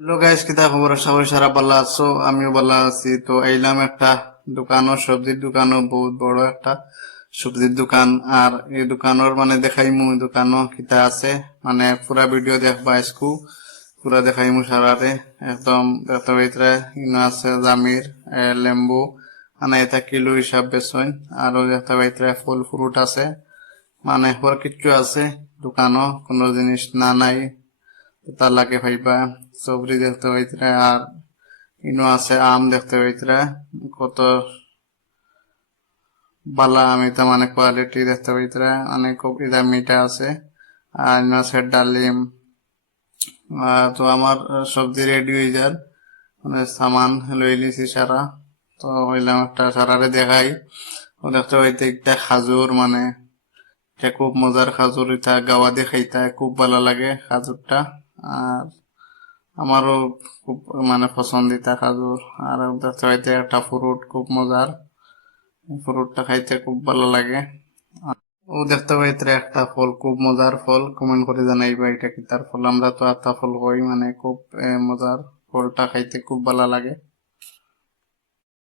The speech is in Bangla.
হ্যালো গাইস, কিতা খবর? সবাই সারা ভালো আছো? আমিও ভালো আছি। তো এইলাম একটা দোকানও, সবজির দোকানও, বহুত বড় একটা সবজির দোকান। আর এই দোকানের মানে দেখাইমু দোকানও কিতা আছে, মানে পুরা ভিডিও দেখবা আজকু, পুরা দেখাইমু সারারে একদম। দেখতে ভিতরে ইনো আছে জামির, লেম্বু, মানে এটা কিলো হিসাব বেচইন। আর দেখতে ভিতরে ফল ফ্রুট আছে, মানে হর কিছু আছে দোকানও, কোনো জিনিস না নাই তার লাগে ভাইবা। সবজি দেখতে হইতরা, আর ইনো আছে আম দেখতে হইতরা, কত বালা আম, এটা মানে কোয়ালিটি দেখতে হইতরা, অনেক এটা মিঠা আছে। আর ইনো আছে ডালিম। তো আমার সবজি রেডি হয়ে যার, মানে সামান লই লিছি সারা। তো হইলাম একটা সারারে দেখাই। ও দেখতে হইতে একটা খাজুর, মানে এটা খুব মজার খাজুর, এটা গাওয়া দিয়ে খাইতে খুব ভালো লাগে খাজুরটা। আর আমারও খুব মানে পছন্দিতা খাজুর। আর দেখতে পাইতে একটা ফ্রুট খুব মজার, ফ্রুটটা খাইতে খুব ভালো লাগে। ও দেখতে পাইতে একটা ফল, খুব মজার ফল, কমেন্ট করে জানাইবা এটা কি তার ফল। আমরা তো আতা ফল কই, মানে খুব মজার, ফলটা খাইতে খুব ভালো লাগে।